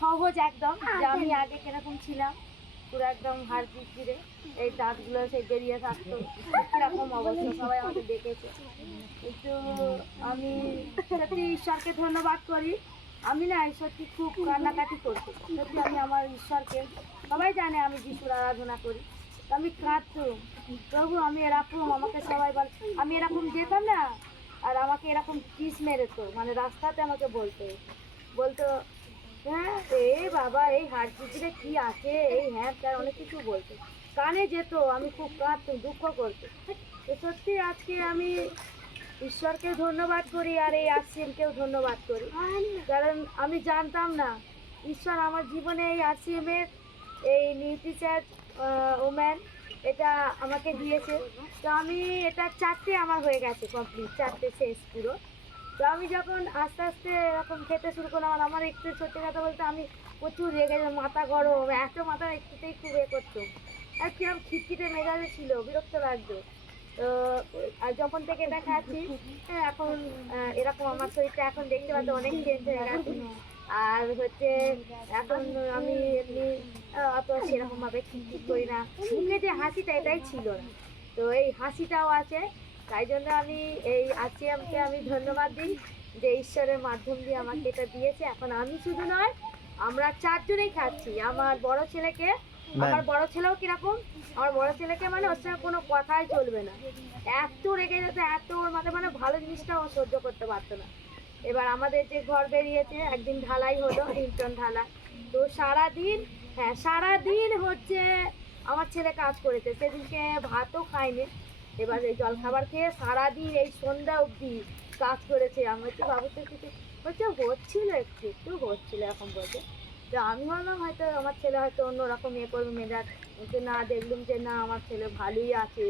সহজ একদম, যে আমি আগে কিরকম ছিলাম, পুরো একদম হাড় পিছিয়ে, এই দাঁতগুলো সেই বেরিয়ে থাকতো, কিরকম অবস্থা সবাই আমাকে দেখেছে। কিন্তু আমি সত্যি ঈশ্বরকে ধন্যবাদ করি। আমি না সত্যি খুব কান্নাকাটি করছি, সত্যি আমি আমার ঈশ্বরকে, সবাই জানে আমি যিশুর আরাধনা করি, তো আমি কাঁদতুম, প্রভু আমি এরকম, আমাকে সবাই বল, আমি এরকম যেতাম না, আর আমাকে এরকম কিস মেরেতো, মানে রাস্তাতে আমাকে বলতো বলতো হ্যাঁ এই বাবা এই হাড় পিছিয়ে কি আছে, এই হ্যাঁ তার অনেক কিছু বলতো, কানে যেত, আমি খুব কাঁদতাম, দুঃখ করতো। তো সত্যি আজকে আমি ঈশ্বরকে ধন্যবাদ করি, আর এই আরসিএমকেও ধন্যবাদ করি, কারণ আমি জানতাম না ঈশ্বর আমার জীবনে এই আরসিএমের এই নিউট্রিচার্জ ওম্যান এটা আমাকে দিয়েছে। তো আমি এটা 4টে আমার হয়ে গেছে কমপ্লিট, 4টে শেষ পুরো। তো আমি যখন আস্তে আস্তে এরকম খেতে শুরু করলাম, আর আমার একটু সত্যি কথা বলতে আমি প্রচুর রেগে যেতাম, মাথা গরম, এত মাথা একটুতেই খুব করতো, আর কিরম খিটখিটে মেজাজে ছিল, বিরক্ত লাগতো। তো আর যখন থেকে এটা খাচ্ছি, হ্যাঁ এখন এরকম আমার শরীরটা এখন দেখতে পাচ্ছি অনেক চেঞ্জ হয়ে গেছে। আর হচ্ছে এখন আমি এমনি অত সেরকমভাবে খিটখিট করি না, মুখে যে হাসিটা এটাই ছিল না, তো এই হাসিটাও আছে। তাই জন্য আমি এই আরসিএমকে আমি ধন্যবাদ দিই, যে ঈশ্বরের মাধ্যম দিয়ে আমাকে এটা দিয়েছে। এখন আমি শুধু নয়, আমরা 4জনেই খাচ্ছি। আমার বড় ছেলেকে, আমার বড় ছেলেও কিরকম, আমার বড় ছেলেকে মানে ওর সঙ্গে কোনো কথাই চলবে না, এত রেগে যেত, এত ওর মাথায় মানে ভালো জিনিসটা ও সহ্য করতে পারতো না। এবার আমাদের যে ঘর বেরিয়েছে, একদিন ঢালাই হলো, লিন্টন ঢালাই, তো সারাদিন, হ্যাঁ সারাদিন হচ্ছে আমার ছেলে কাজ করেছে, সেদিনকে ভাতও খায়নি। এবার এই জলখাবার খেয়ে সারাদিন এই সন্ধ্যা অবধি কাজ করেছে। আমি হচ্ছে বাবু তো কিছু বলছে হচ্ছিল, একটু একটু হচ্ছিল এখন বলছে। তো আমি ভাবলাম হয়তো আমার ছেলে হয়তো অন্যরকম করবে মেজাজ, কিন্তু না, দেখলাম যে না আমার ছেলে ভালোই আছে।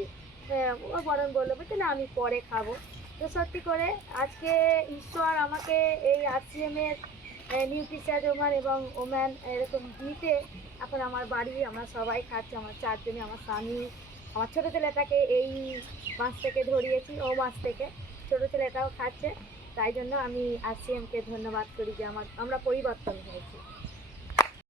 হ্যাঁ ও বরং বললো বলছে না আমি পরে খাবো। তো সত্যি করে আজকে ঈশ্বর আমাকে এই আরসিএমের নিউট্রিচার্জ ওম্যান এবং ওম্যান এরকম দিতে, এখন আমার বাড়ি আমরা সবাই খাচ্ছি, আমার 4জনে, আমার স্বামী, আমার ছোটো ছেলেটাকে এই মাস থেকে ধরিয়েছি, ও মাস থেকে ছোটো ছেলেটাও খাচ্ছে। তাই জন্য আমি আরসিএমকে ধন্যবাদ করি যে আমরা পরিবর্তন হয়েছি।